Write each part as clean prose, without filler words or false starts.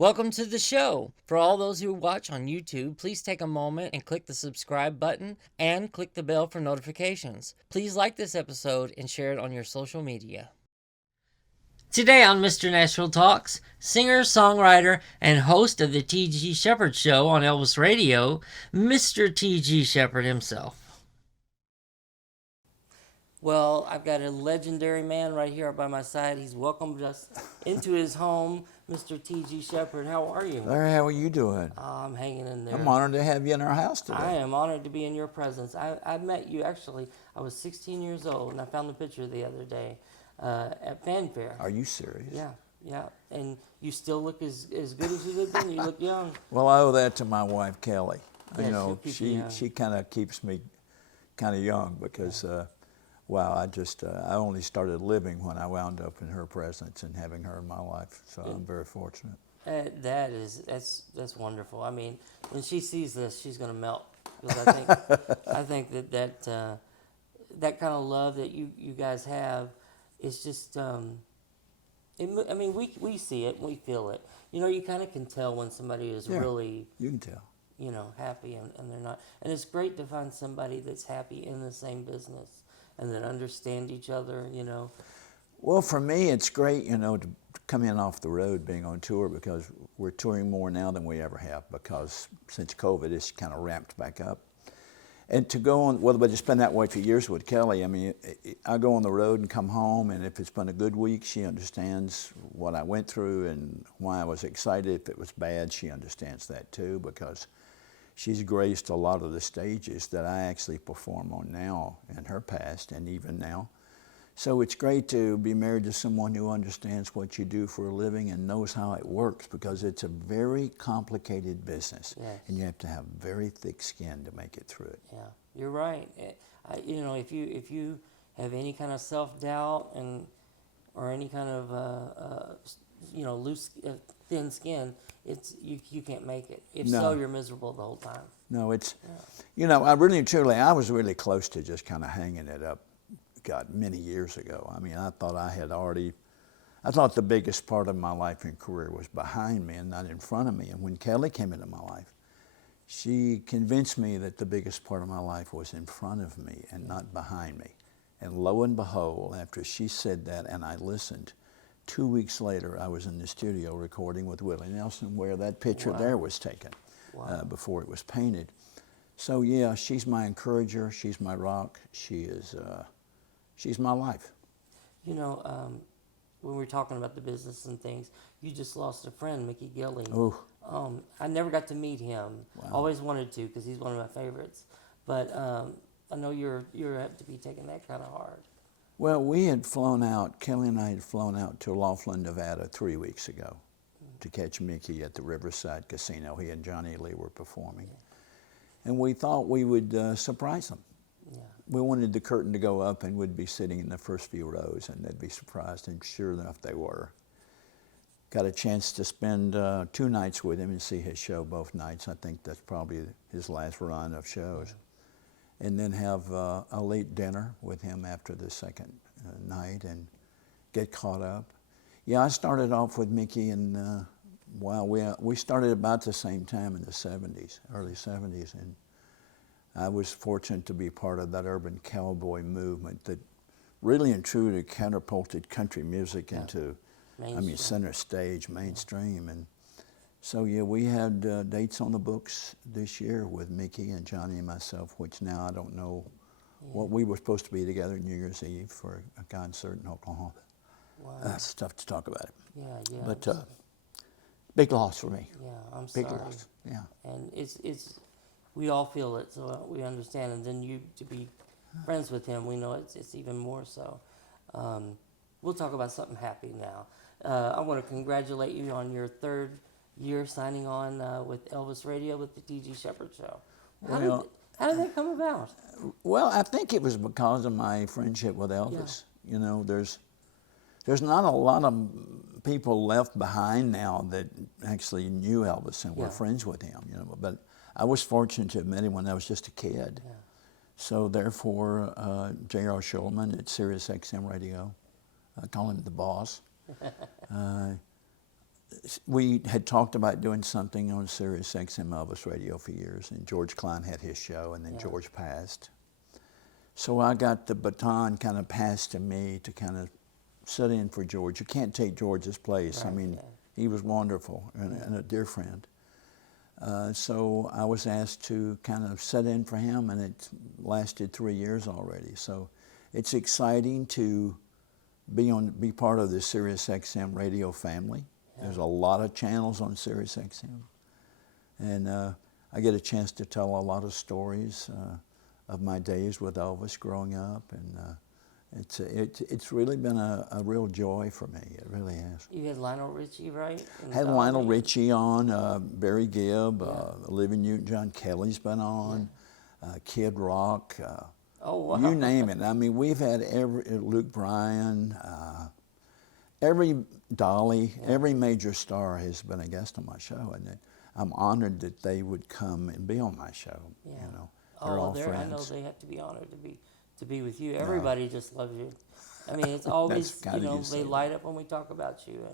Welcome to the show. For all those who watch on YouTube, please take a moment and click the subscribe button and click the bell for notifications. Please like this episode and share it on your social media. Today on Mr. Nashville Talks, singer, songwriter, and host of the TG Sheppard Show on Elvis Radio, Mr. TG Sheppard himself. Well, I've got a legendary man right here by my side. He's welcomed us into his home, Mr. TG Sheppard. How are you? Larry, how are you doing? I'm hanging in there. I'm honored to have you in our house today. I am honored to be in your presence. I met you, actually, I was 16 years old, and I found the picture the other day at Fanfare. Are you serious? Yeah. And you still look as good as you did then. You look young. Well, I owe that to my wife, Kelly. Yeah, she kind of keeps me kind of young because, I only started living when I wound up in her presence and having her in my life. So I'm very fortunate. That's wonderful. I mean, when she sees this, she's going to melt. Because I think that kind of love that you guys have is just. We see it, we feel it. You know, you kind of can tell when somebody is really. You can tell. You know, happy and they're not. And it's great to find somebody that's happy in the same business and that understand each other. You know. Well, for me, it's great, to come in off the road being on tour because we're touring more now than we ever have because since COVID, it's kind of ramped back up. And to go on, but it's been that way for years with Kelly. I mean, I go on the road and come home, and if it's been a good week, she understands what I went through and why I was excited. If it was bad, she understands that too because she's graced a lot of the stages that I actually perform on now in her past and even now. So it's great to be married to someone who understands what you do for a living and knows how it works because it's a very complicated business. Yes. And you have to have very thick skin to make it through it. Yeah, you're right. If you have any kind of self-doubt or any kind of loose, thin skin, you can't make it. If so, you're miserable the whole time. No, it's, I was really close to just kind of hanging it up. God, many years ago. I mean, I thought the biggest part of my life and career was behind me and not in front of me. And when Kelly came into my life, she convinced me that the biggest part of my life was in front of me and not behind me. And lo and behold, after she said that and I listened, 2 weeks later, I was in the studio recording with Willie Nelson where that picture there was taken before it was painted. So yeah, she's my encourager. She's my rock. She's my life. You know, when we were talking about the business and things, you just lost a friend, Mickey Gilly. Oh. I never got to meet him. Wow. Always wanted to because he's one of my favorites. But I know you're have to be taking that kind of hard. Well, Kelly and I had flown out to Laughlin, Nevada 3 weeks ago to catch Mickey at the Riverside Casino. He and Johnny Lee were performing. And we thought we would surprise them. Yeah. We wanted the curtain to go up and we'd be sitting in the first few rows and they'd be surprised, and sure enough they were. Got a chance to spend 2 nights with him and see his show both nights. I think that's probably his last run of shows. And then have a late dinner with him after the second night and get caught up. Yeah, I started off with Mickey and we started about the same time in the 70s, early 70s. And I was fortunate to be part of that urban cowboy movement that really and truly catapulted country music into, center stage, mainstream. And so, yeah, we had dates on the books this year with Mickey and Johnny and myself, which now I don't know what we were supposed to be together New Year's Eve for a concert in Oklahoma. Wow. That's tough to talk about it. Yeah. But big loss for me. Yeah, I'm big sorry. Loss, yeah. And it's we all feel it, so we understand. And then you to be friends with him, we know it's even more so. We'll talk about something happy now. I want to congratulate you on your 3rd year signing on with Elvis Radio with the TG Sheppard Show. How did that come about? Well, I think it was because of my friendship with Elvis. Yeah. There's not a lot of people left behind now that actually knew Elvis and were friends with him. But I was fortunate to have met him when I was just a kid. Yeah. So therefore, J.R. Schulman at Sirius XM Radio, I call him the boss. we had talked about doing something on Sirius XM Elvis Radio for years, and George Klein had his show, and then George passed. So I got the baton kind of passed to me to kind of sit in for George. You can't take George's place. Right, I mean, he was wonderful and a dear friend. So I was asked to kind of sit in for him, and it lasted 3 years already. So it's exciting to be part of the Sirius XM radio family. There's a lot of channels on Sirius XM, and I get a chance to tell a lot of stories of my days with Elvis growing up, and it's really been a real joy for me. It really has. You had Lionel Richie, right? Had Lionel Richie on, Barry Gibb, Olivia Newton-John Kelly's been on, Kid Rock. Oh, wow. You name it. I mean, we've had Luke Bryan, every Dolly, every major star has been a guest on my show, and I'm honored that they would come and be on my show. Yeah. You know, they're all friends. I know they have to be honored to be with you. Everybody just loves you. I mean, it's always they light up when we talk about you,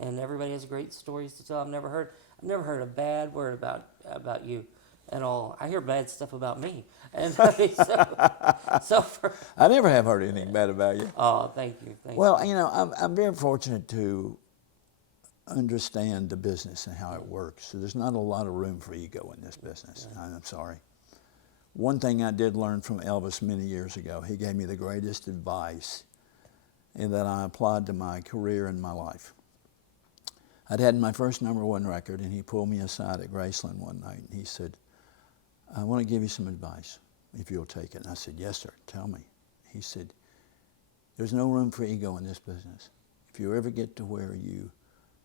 and everybody has great stories to tell. I've never heard a bad word about you at all. I hear bad stuff about me, and I mean, I never have heard anything bad about you. Oh, thank you. Well, you know, I'm very fortunate to understand the business and how it works. So there's not a lot of room for ego in this business. I'm sorry. One thing I did learn from Elvis many years ago, he gave me the greatest advice, and that I applied to my career and my life. I'd had my first #1 record, and he pulled me aside at Graceland one night, and he said, "I want to give you some advice, if you'll take it." And I said, "Yes, sir, tell me." He said, "There's no room for ego in this business. If you ever get to where you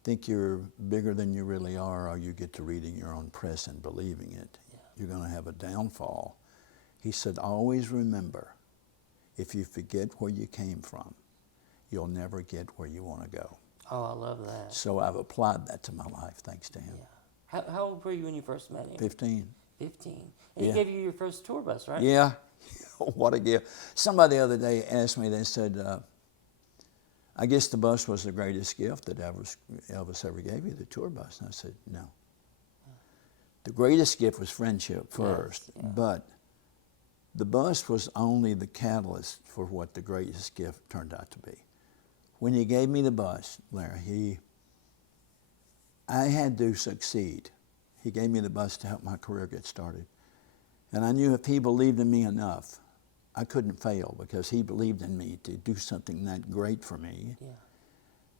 think you're bigger than you really are, or you get to reading your own press and believing it, you're going to have a downfall." He said, "Always remember, if you forget where you came from, you'll never get where you want to go." Oh, I love that. So I've applied that to my life, thanks to him. Yeah. How old were you when you first met him? 15. 15. And he gave you your first tour bus, right? Yeah. What a gift. Somebody the other day asked me, they said, "I guess the bus was the greatest gift that Elvis ever gave you, the tour bus." And I said, "No. The greatest gift was friendship first, but the bus was only the catalyst for what the greatest gift turned out to be. When he gave me the bus, Larry, I had to succeed. He gave me the bus to help my career get started. And I knew if he believed in me enough, I couldn't fail, because he believed in me to do something that great for me. Yeah.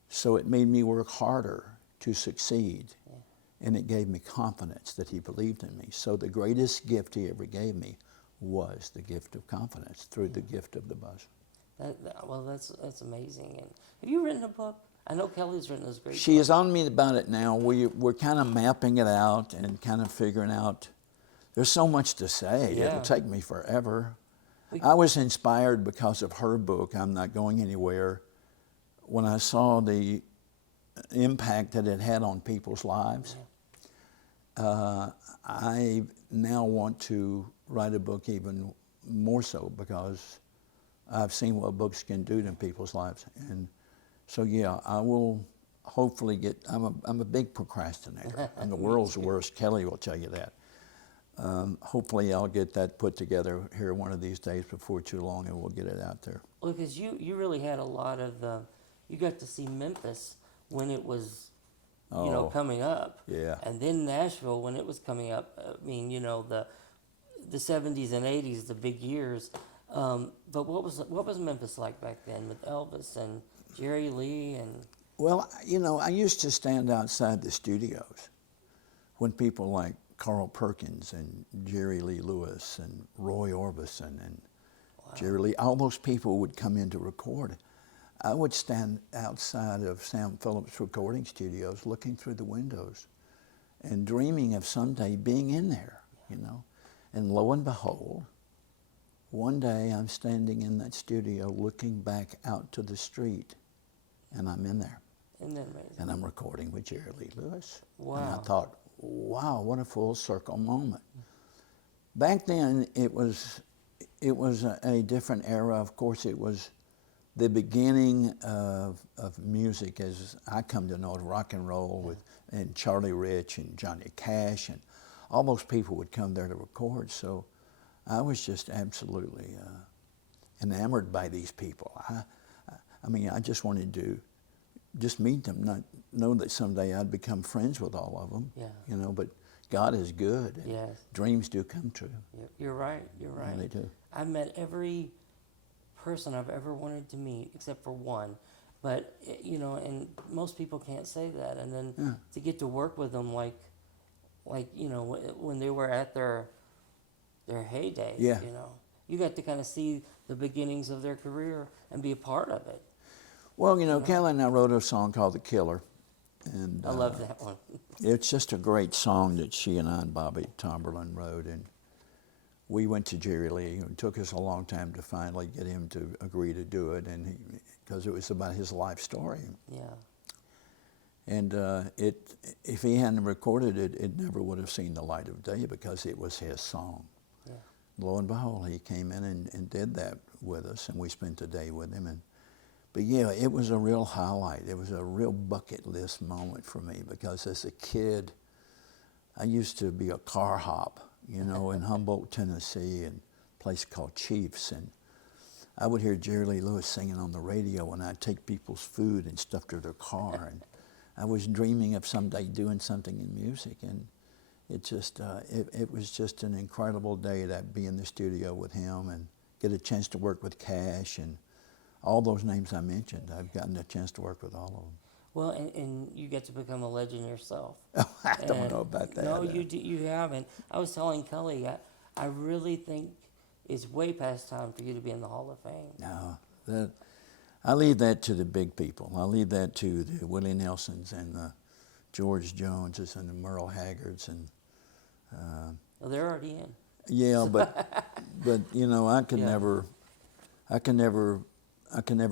So it made me work harder to succeed. Yeah. And it gave me confidence that he believed in me. So the greatest gift he ever gave me was the gift of confidence through the gift of the bus. Well, that's amazing. And have you written a book? I know Kelly's written this great book. She is on me about it now. We're kind of mapping it out and kind of figuring out. There's so much to say. Yeah. It'll take me forever. I was inspired because of her book, I'm Not Going Anywhere, when I saw the impact that it had on people's lives. Yeah. I now want to write a book even more so, because I've seen what books can do to people's lives. And so, yeah, I will hopefully get, I'm a big procrastinator. I'm the world's worst. Kelly will tell you that. Hopefully I'll get that put together here one of these days before too long, and we'll get it out there. Well, because you really had a lot of, you got to see Memphis when it was, coming up. Yeah. And then Nashville when it was coming up. I mean, the 70s and 80s, the big years. But what was Memphis like back then with Elvis and Jerry Lee and? Well, I used to stand outside the studios when people like Carl Perkins and Jerry Lee Lewis and Roy Orbison and Jerry Lee, all those people would come in to record. I would stand outside of Sam Phillips recording studios looking through the windows and dreaming of someday being in there, And lo and behold, one day I'm standing in that studio looking back out to the street, and I'm in there. Isn't that amazing? And I'm recording with Jerry Lee Lewis. Wow. And I thought, wow, what a full circle moment. Back then, it was a different era. Of course, it was the beginning of music as I come to know it, rock and roll with and Charlie Rich and Johnny Cash and all those people would come there to record. So I was just absolutely enamored by these people. I mean, I just wanted to just meet them, not know that someday I'd become friends with all of them. Yeah. You know, but God is good. And Yes. dreams do come true. You're right. You're right. Yeah, they do. I've met every person I've ever wanted to meet except for one. But, you know, and most people can't say that. And then to get to work with them like you know, when they were at their heyday, Yeah. you know. You got to kind of see the beginnings of their career and be a part of it. Well, you know, Kelly and I wrote a song called The Killer. And I love that one. it's just a great song that she and I and Bobby Tomberlin wrote. And we went to Jerry Lee. It took us a long time to finally get him to agree to do it, and because it was about his life story. Yeah. And if he hadn't recorded it, it never would have seen the light of day because it was his song. Yeah. Lo and behold, he came in and did that with us, and we spent the day with him. But yeah, it was a real highlight. It was a real bucket list moment for me because as a kid, I used to be a car hop, you know, in Humboldt, Tennessee, and a place called Chiefs. And I would hear Jerry Lee Lewis singing on the radio, and I'd take people's food and stuff to their car. And I was dreaming of someday doing something in music. And it just, it was just an incredible day to be in the studio with him and get a chance to work with Cash and all those names I mentioned. I've gotten a chance to work with all of them. Well, and you get to become a legend yourself. I don't know about that. No, you haven't. I was telling Kelly, I really think it's way past time for you to be in the Hall of Fame. No, I leave that to the big people. I leave that to the Willie Nelsons and the George Joneses and the Merle Haggards and. Well, they're already in. Yeah, but you know, I can never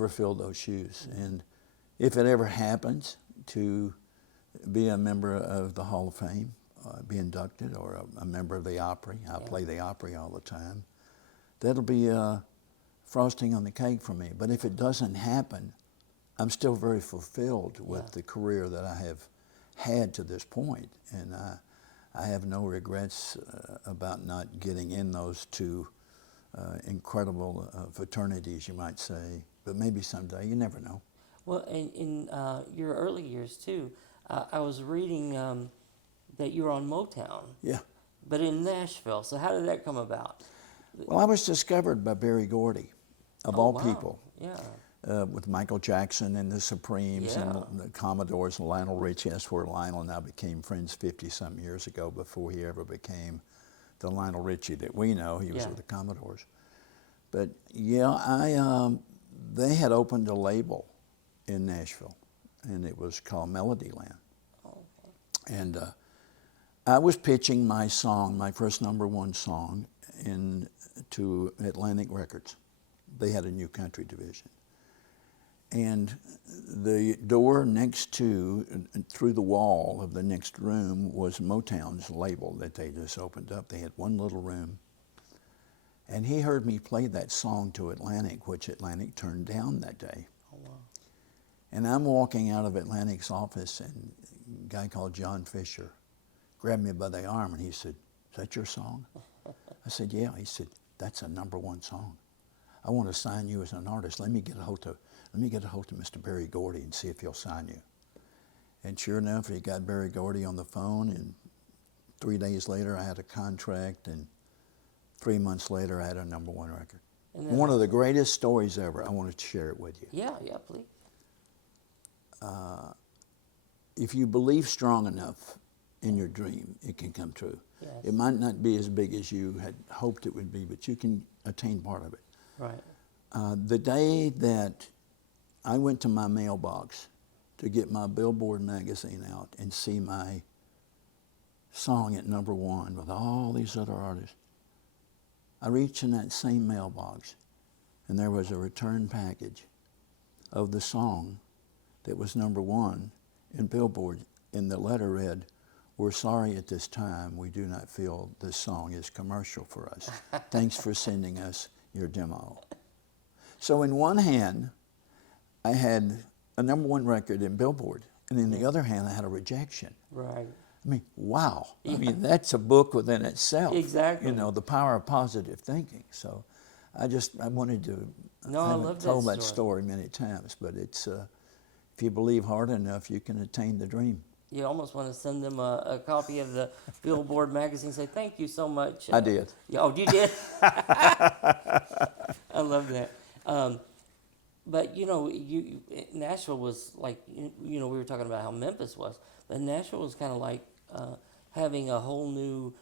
fill those shoes. And if it ever happens to be a member of the Hall of Fame, be inducted, or a member of the Opry, I play the Opry all the time, that'll be frosting on the cake for me. But if it doesn't happen, I'm still very fulfilled with the career that I have had to this point. And I have no regrets about not getting in those two incredible fraternities, you might say. But maybe someday, you never know. Well, in your early years, too, I was reading that you were on Motown. Yeah. But in Nashville. So how did that come about? Well, I was discovered by Berry Gordy, of all people. Yeah. With Michael Jackson and the Supremes and the Commodores and Lionel Richie. That's where Lionel and I became friends 50-something years ago before he ever became the Lionel Richie that we know. He was with the Commodores. But yeah, they had opened a label in Nashville, and it was called Melodyland. Okay. And I was pitching my song, my first #1 song, to Atlantic Records. They had a new country division. And the door next to, through the wall of the next room, was Motown's label that they just opened up. They had one little room. And he heard me play that song to Atlantic, which Atlantic turned down that day. Oh, wow. And I'm walking out of Atlantic's office, and a guy called John Fisher grabbed me by the arm, and he said, "Is that your song?" I said, "Yeah." He said, "That's a #1 song. I want to sign you as an artist. Let me get a hold of Mr. Berry Gordy and see if he'll sign you." And sure enough, he got Berry Gordy on the phone, and 3 days later I had a contract, and 3 months later I had a #1 record. One of the greatest stories ever. I wanted to share it with you. Yeah, please. If you believe strong enough in your dream, it can come true. Yes. It might not be as big as you had hoped it would be, but you can attain part of it. Right. The day that I went to my mailbox to get my Billboard magazine out and see my song at #1 with all these other artists, I reached in that same mailbox, and there was a return package of the song that was #1 in Billboard, and the letter read, "We're sorry at this time, we do not feel this song is commercial for us. Thanks for sending us your demo." So in one hand, I had a #1 record in Billboard, and on the other hand, I had a rejection. Right. I mean, wow. Yeah. I mean, that's a book within itself. Exactly. You know, the power of positive thinking. So I wanted to, No, I haven't love that told that story. story many times, but it's, if you believe hard enough, you can attain the dream. You almost want to send them a copy of the Billboard magazine. Say thank you so much. I did. Yeah, oh, you did. I love that. But Nashville was like we were talking about how Memphis was, but Nashville was kind of like having a whole new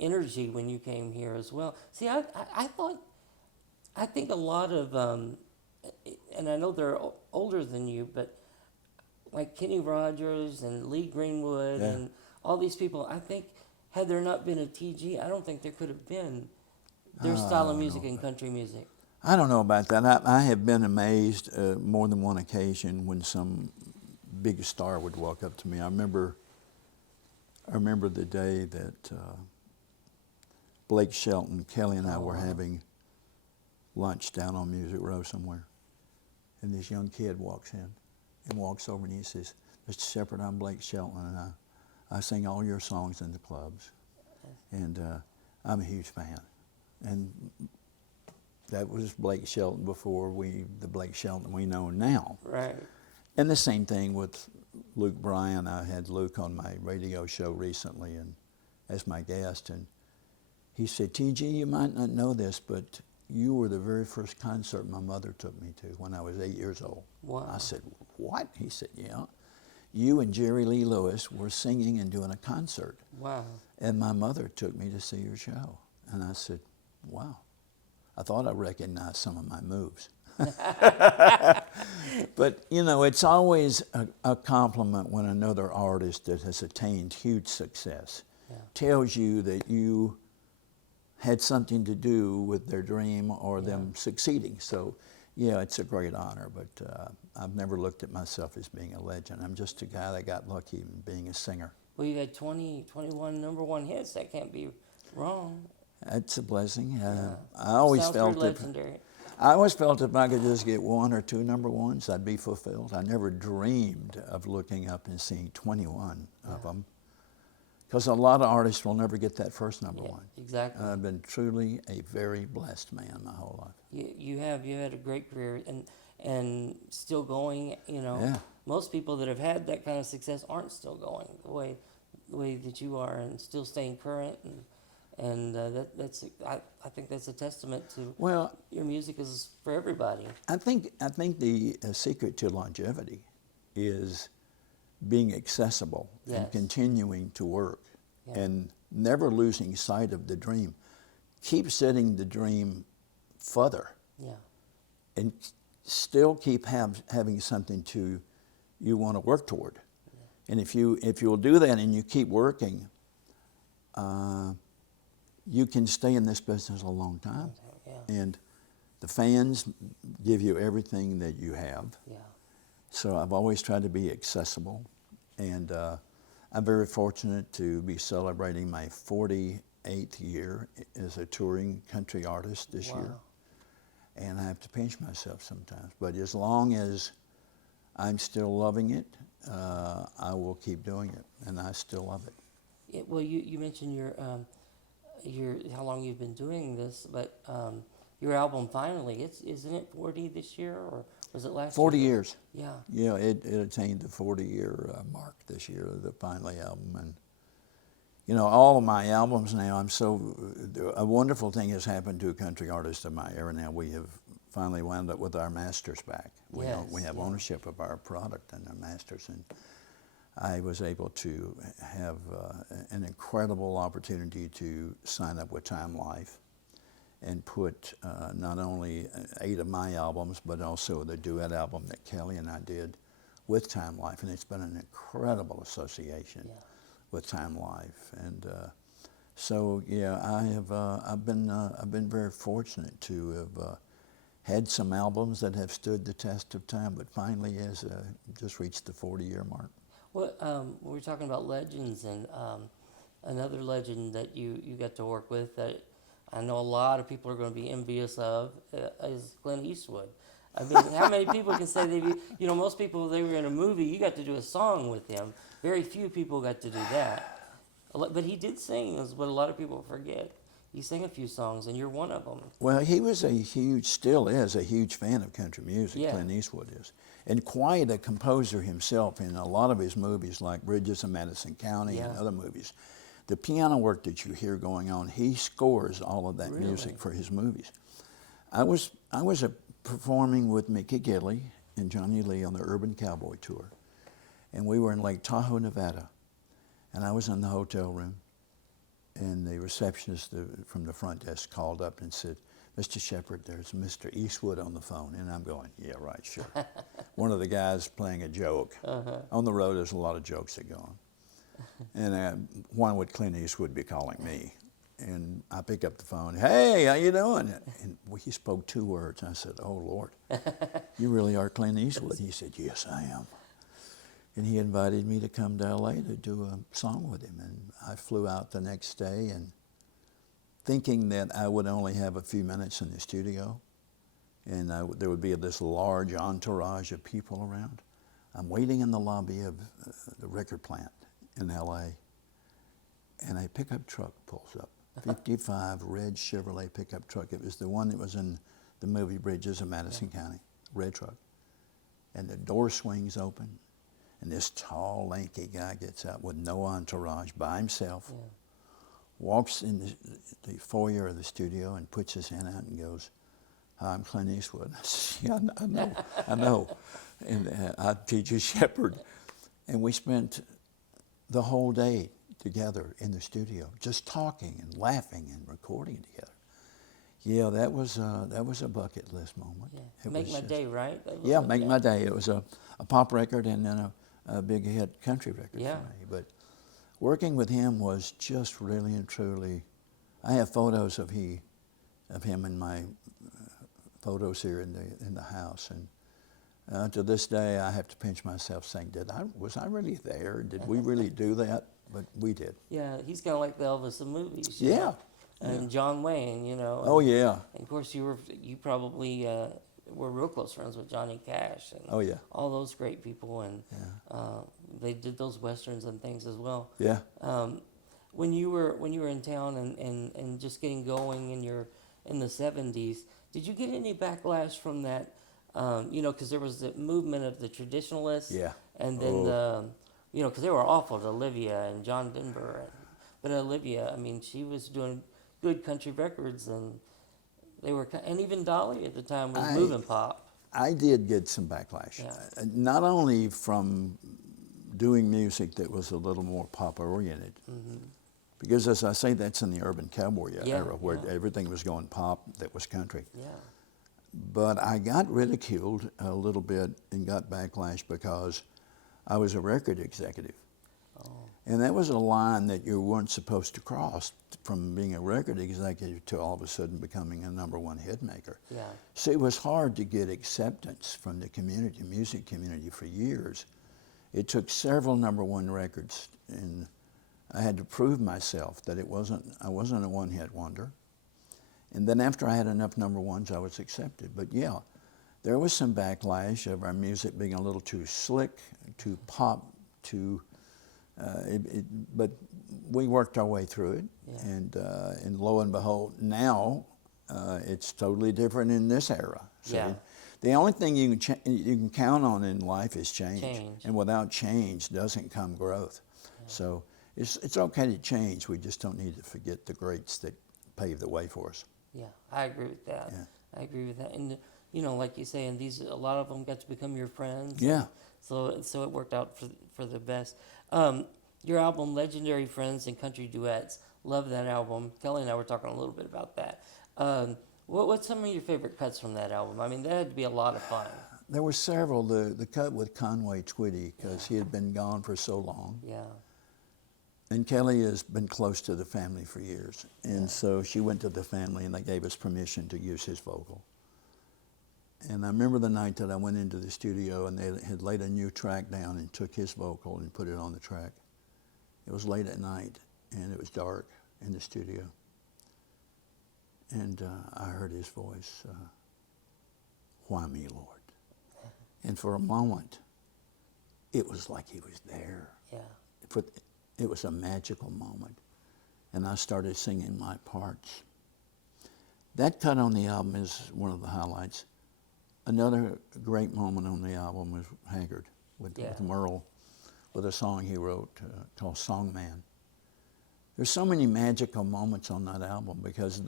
energy when you came here as well. See, I think a lot of and I know they're older than you, but like Kenny Rogers and Lee Greenwood Yeah. and all these people, I think had there not been a TG, I don't think there could have been their style of music in country music. I don't know about that. I have been amazed more than one occasion when some big star would walk up to me. I remember the day that Blake Shelton, Kelly and I were having lunch down on Music Row somewhere. And this young kid walks in and walks over and he says, "Mr. Sheppard, I'm Blake Shelton, and I sing all your songs in the clubs. And I'm a huge fan." And that was Blake Shelton before the Blake Shelton we know now. Right. And the same thing with Luke Bryan. I had Luke on my radio show recently and as my guest, and he said, "TG, you might not know this, but you were the very first concert my mother took me to when I was 8 years old." Wow. I said, "What?" He said, "Yeah. You and Jerry Lee Lewis were singing and doing a concert. Wow. And my mother took me to see your show." And I said, "Wow." I thought I recognized some of my moves. But, it's always a compliment when another artist that has attained huge success tells you that you had something to do with their dream or them succeeding. So, yeah, it's a great honor, but I've never looked at myself as being a legend. I'm just a guy that got lucky in being a singer. Well, you had 21 #1 hits. That can't be wrong. That's a blessing. Yeah. I always Sounds felt pretty that. legendary. I always felt if I could just get 1 or 2 #1s, I'd be fulfilled. I never dreamed of looking up and seeing 21 of them, because a lot of artists will never get that first #1. Exactly. I've been truly a very blessed man my whole life. You had a great career and still going. Yeah. Most people that have had that kind of success aren't still going the way that you are, and still staying current. And I think that's a testament to Well, your music is for everybody. I think the secret to longevity is being accessible and Yes. continuing to work Yeah. and never losing sight of the dream. Keep setting the dream further Yeah. and still keep having something you want to work toward. And if you'll do that and you keep working, you can stay in this business a long time. Yeah. And the fans give you everything that you have. Yeah. So I've always tried to be accessible. And I'm very fortunate to be celebrating my 48th year as a touring country artist this year. And I have to pinch myself sometimes. But as long as I'm still loving it, I will keep doing it. And I still love it. Yeah, well, you mentioned your how long you've been doing this, but your album finally, isn't it 40 this year, or was it last 40 year? years. Yeah. Yeah, it attained the 40-year mark this year, the Finally album. And, all of my albums now, a wonderful thing has happened to a country artist of my era now. We have finally wound up with our masters back. We have ownership of our product and our masters. And I was able to have an incredible opportunity to sign up with Time Life and put not only 8 of my albums, but also the duet album that Kelly and I did with Time Life. And it's been an incredible association with Time Life. And so, yeah, I've been very fortunate to have had some albums that have stood the test of time, but finally has just reached the 40-year mark. Well, we were talking about legends, and another legend that you got to work with that I know a lot of people are going to be envious of is Clint Eastwood. I mean, how many people can say most people, they were in a movie, you got to do a song with him. Very few people got to do that. But he did sing, is what a lot of people forget. He sang a few songs, and you're one of them. Well, he was still is a huge fan of country music, Yeah. Clint Eastwood is. And quite a composer himself in a lot of his movies, like Bridges of Madison County and other movies. The piano work that you hear going on, he scores all of that music for his movies. I was performing with Mickey Gilley and Johnny Lee on the Urban Cowboy Tour. And we were in Lake Tahoe, Nevada. And I was in the hotel room. And the receptionist from the front desk called up and said, "Mr. Sheppard, there's Mr. Eastwood on the phone." And I'm going, "Yeah, right, sure." One of the guys playing a joke. On the road, there's a lot of jokes that go on. And one would Clint Eastwood be calling me. And I pick up the phone, "Hey, how you doing?" And he spoke 2 words. I said, "Oh, Lord, you really are Clint Eastwood?" He said, "Yes, I am." And he invited me to come to LA to do a song with him. And I flew out the next day, and thinking that I would only have a few minutes in the studio and there would be this large entourage of people around. I'm waiting in the lobby of the record plant in LA, and a pickup truck pulls up. 55 red Chevrolet pickup truck. It was the one that was in the movie Bridges of Madison County, red truck. And the door swings open, and this tall, lanky guy gets out with no entourage, by himself, walks in the foyer of the studio and puts his hand out and goes, "Hi, I'm Clint Eastwood." I said, "Yeah, I know. And I'm TG Sheppard." And we spent the whole day together in the studio, just talking and laughing and recording together. Yeah, that was a bucket list moment. Yeah. Make My Day, right? Yeah, Make My Day. It was a pop record and then a big hit country record for me. But working with him was just really and truly. I have photos of him in my photos here in the house, and to this day I have to pinch myself, saying, was I really there? Did we really do that? But we did. Yeah, he's kind of like the Elvis of movies. Yeah. And John Wayne, Oh yeah. And of course, you probably were real close friends with Johnny Cash and all those great people, and they did those westerns and things as well. Yeah. When you were in town and just getting going in the 70s, did you get any backlash from that? Because there was the movement of the traditionalists. Yeah. And then because they were awful to Olivia and John Denver, but Olivia, I mean, she was doing good country records, and they were, and even Dolly at the time was moving pop. I did get some backlash, not only from doing music that was a little more pop oriented, because as I say, that's in the urban cowboy era where everything was going pop that was country. Yeah. But I got ridiculed a little bit and got backlash because I was a record executive. And that was a line that you weren't supposed to cross, from being a record executive to all of a sudden becoming a #1 hit maker. Yeah. So it was hard to get acceptance from the community, music community, for years. It took several #1 records, and I had to prove myself that I wasn't a one-hit wonder. And then after I had enough #1s, I was accepted. But yeah, there was some backlash of our music being a little too slick, too pop, but we worked our way through it, and lo and behold, now it's totally different in this era. So the only thing you can count on in life is change. And without change doesn't come growth. So it's okay to change. We just don't need to forget the greats that paved the way for us. Yeah, I agree with that. Yeah. I agree with that, and like you say, and a lot of them got to become your friends. Yeah. So it worked out for the best. Your album, Legendary Friends and Country Duets, love that album. Kelly and I were talking a little bit about that. What's some of your favorite cuts from that album? I mean, that had to be a lot of fun. There were several. The cut with Conway Twitty, because he had been gone for so long. Yeah. And Kelly has been close to the family for years. And so she went to the family and they gave us permission to use his vocal. And I remember the night that I went into the studio and they had laid a new track down and took his vocal and put it on the track. It was late at night and it was dark in the studio. And I heard his voice why me, Lord? And for a moment, it was like he was there. Yeah. It was a magical moment. And I started singing my parts. That cut on the album is one of the highlights. Another great moment on the album was Haggard with Merle, with a song he wrote called Songman. There's so many magical moments on that album because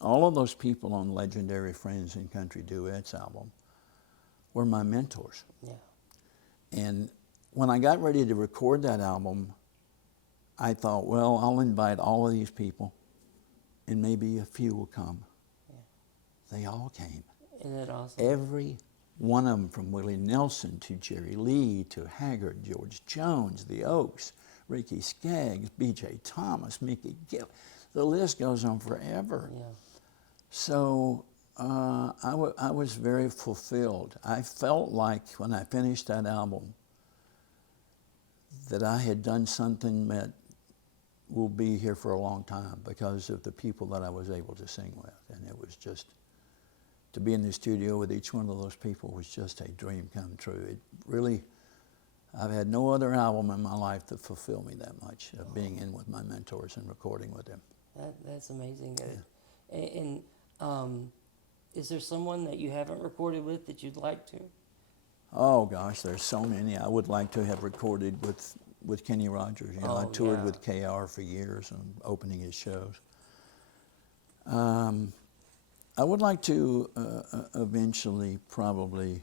all of those people on Legendary Friends in Country Duets album were my mentors. Yeah. And when I got ready to record that album, I thought, well, I'll invite all of these people and maybe a few will come. Yeah. They all came. Isn't that awesome? Every one of them, from Willie Nelson to Jerry Lee to Haggard, George Jones, the Oaks, Ricky Skaggs, B.J. Thomas, Mickey Gill. The list goes on forever. Yeah. So I was very fulfilled. I felt like when I finished that album that I had done something that will be here for a long time because of the people that I was able to sing with. And it was just, to be in the studio with each one of those people was just a dream come true. It really, I've had no other album in my life that fulfilled me that much, of being in with my mentors and recording with them. That's amazing. Yeah. And is there someone that you haven't recorded with that you'd like to? Oh gosh, there's so many. I would like to have recorded with Kenny Rogers. You know, I toured with KR for years and opening his shows. I would like to eventually probably,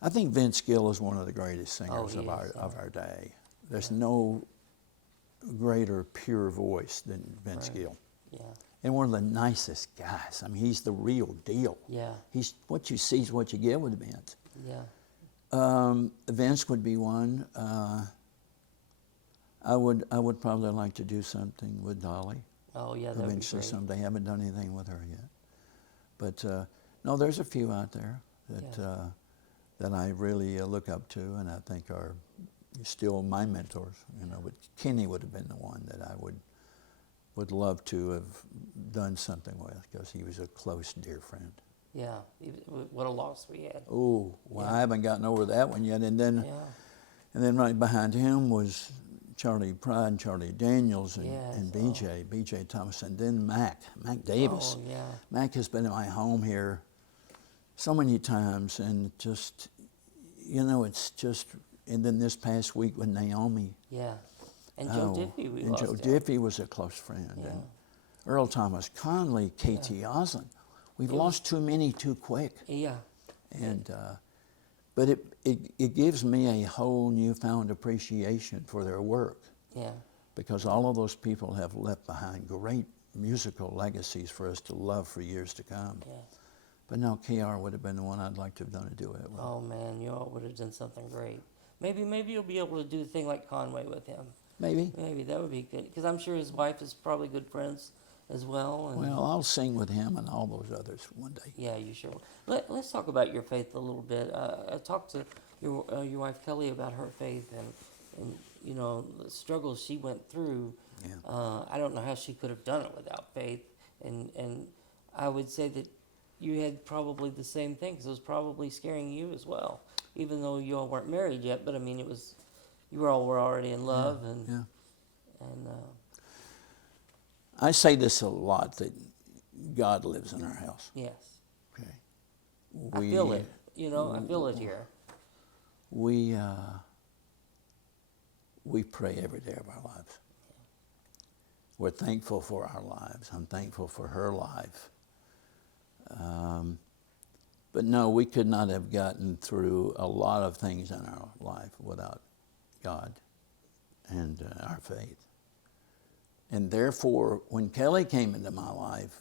I think Vince Gill is one of the greatest singers of our day. There's no greater pure voice than Vince Gill. Yeah. And one of the nicest guys. I mean, he's the real deal. Yeah. He's what you see is what you get with Vince. Yeah. Vince would be one. I would probably like to do something with Dolly. Oh yeah, that would be Eventually, great. someday. I haven't done anything with her yet. But no, there's a few out there that I really look up to, and I think are still my mentors. You know, but Kenny would have been the one that I would love to have done something with because he was a close, dear friend. Yeah, what a loss we had. Oh, well, I haven't gotten over that one yet. And then right behind him was Charlie Pride and Charlie Daniels and B.J. Thomas, and then Mac Davis. Oh, yeah. Mac has been in my home here so many times, and just, you know, it's just, and then this past week with Naomi. Yeah. And Joe Diffie, we lost. And Joe Diffie was a close friend. Yeah. And Earl Thomas Conley, K.T. Oslin. We've lost too many too quick. Yeah. And, but it gives me a whole newfound appreciation for their work. Yeah. Because all of those people have left behind great musical legacies for us to love for years to come. Yeah. But no, KR would have been the one I'd like to have done a duet with. Oh man, you all would have done something great. Maybe you'll be able to do a thing like Conway with him. Maybe that would be good, because I'm sure his wife is probably good friends as well. And well, I'll sing with him and all those others one day. yeah, you sure will. Let's talk about your faith a little bit. I talked to your wife Kelly about her faith and you know the struggles she went through. Yeah. I don't know how she could have done it without faith, and I would say that you had probably the same thing, because it was probably scaring you as well, even though you all weren't married yet. But I mean, it was, you all were already in love, and I say this a lot, that God lives in our house. yes, Okay. I feel it. You know, I feel it here. We pray every day of our lives. We're thankful for our lives. I'm thankful for her life. But no, we could not have gotten through a lot of things in our life without God and our faith. And therefore, when Kelly came into my life,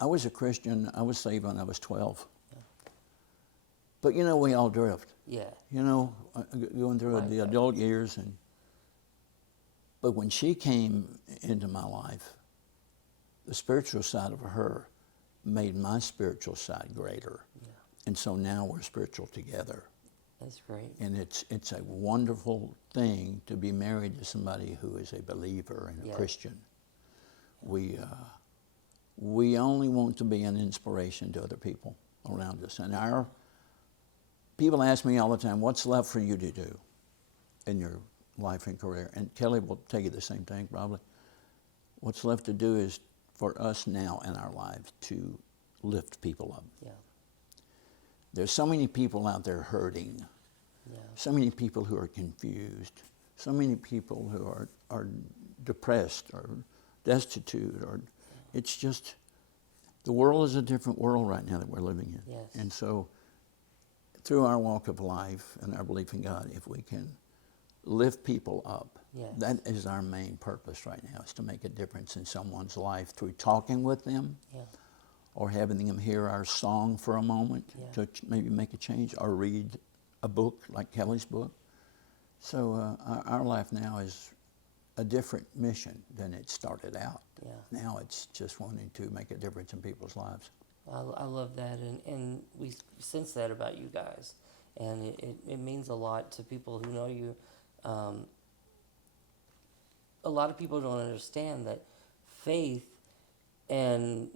I was a Christian. I was saved when I was 12. Yeah. But you know, we all drift. Yeah. You know, going through the adult years. But when she came into my life, the spiritual side of her made my spiritual side greater. Yeah. And so now we're spiritual together. That's great. And it's a wonderful thing to be married to somebody who is a believer and a Christian. We only want to be an inspiration to other people. around us. And our people ask me all the time, what's left for you to do in your life and career? And Kelly will tell you the same thing probably. What's left to do is for us now in our lives to lift people up. Yeah. There's so many people out there hurting, so many people who are confused, so many people who are depressed or destitute, or it's just, the world is a different world right now that we're living in. Yes. And so through our walk of life and our belief in God, if we can lift people up, that is our main purpose right now, is to make a difference in someone's life through talking with them, or having them hear our song for a moment to maybe make a change, or read a book like Kelly's book. So our life now is a different mission than it started out. Now it's just wanting to make a difference in people's lives. I love that, and we sense that about you guys, and it means a lot to people who know you. A lot of people don't understand that faith and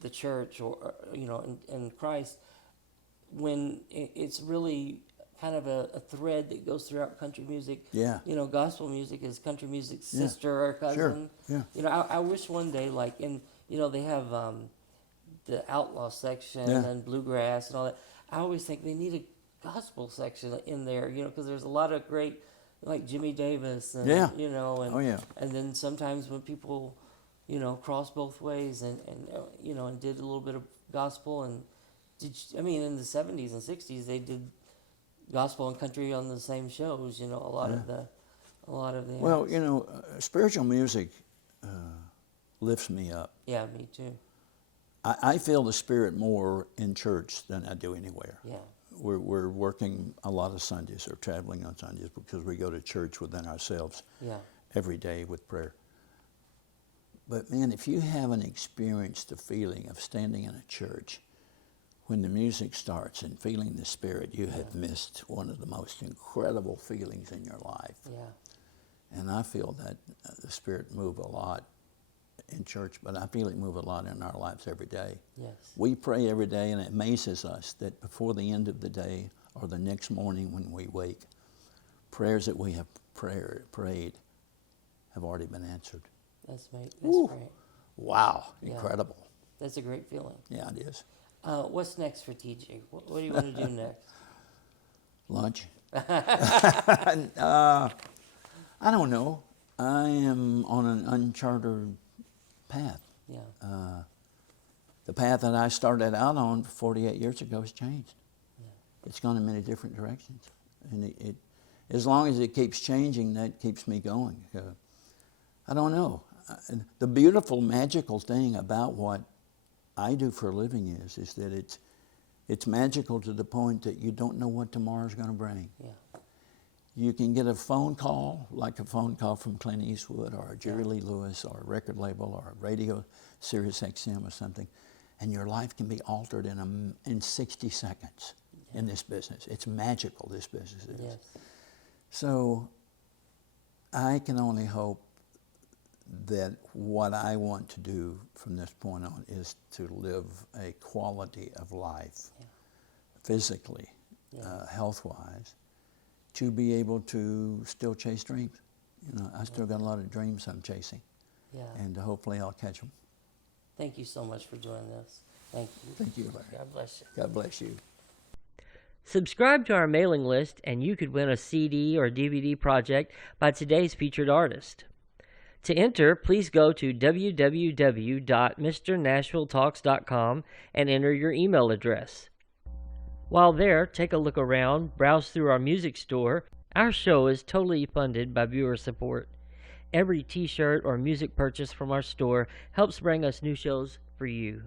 the church, or and Christ, when it's really kind of a thread that goes throughout country music. Gospel music is country music's sister or cousin. I wish one day, like they have the outlaw section and bluegrass and all that. I always think they need a gospel section in there, because there's a lot of great, like Jimmy Davis, and and then sometimes when people, cross both ways and did a little bit of gospel, and in the 70s and 60s they did gospel and country on the same shows, a lot of the Well, spiritual music lifts me up. Yeah, me too. I feel the Spirit more in church than I do anywhere. Yeah. We're working a lot of Sundays, or traveling on Sundays, because we go to church within ourselves every day with prayer. But man, if you haven't experienced the feeling of standing in a church when the music starts and feeling the Spirit, you have missed one of the most incredible feelings in your life. And I feel that the Spirit move a lot in church, but I feel it move a lot in our lives every day. We pray every day, and it amazes us that before the end of the day or the next morning when we wake, prayers that we have prayed have already been answered. That's great. Wow, incredible. That's a great feeling. Yeah, it is. What's next for TJ? What do you want to do next? Lunch? I don't know. I am on an uncharted path. The path that I started out on 48 years ago has changed. It's gone in many different directions. And it as long as it keeps changing, that keeps me going. I don't know. The beautiful, magical thing about what I do for a living is that it's magical to the point that you don't know what tomorrow's going to bring. You can get a phone call, like a phone call from Clint Eastwood or a Jerry Lee Lewis or a record label or a radio, Sirius XM or something, and your life can be altered in 60 seconds in this business. It's magical, this business is. So I can only hope that what I want to do from this point on is to live a quality of life, physically, health-wise, to be able to still chase dreams. I still got a lot of dreams I'm chasing, and hopefully I'll catch them. Thank you so much for doing this. Thank you. Thank you, Larry. God bless you. God bless you. Subscribe to our mailing list, and you could win a CD or DVD project by today's featured artist. To enter, please go to www.mrnashvilletalks.com and enter your email address. While there, take a look around, browse through our music store. Our show is totally funded by viewer support. Every t-shirt or music purchase from our store helps bring us new shows for you.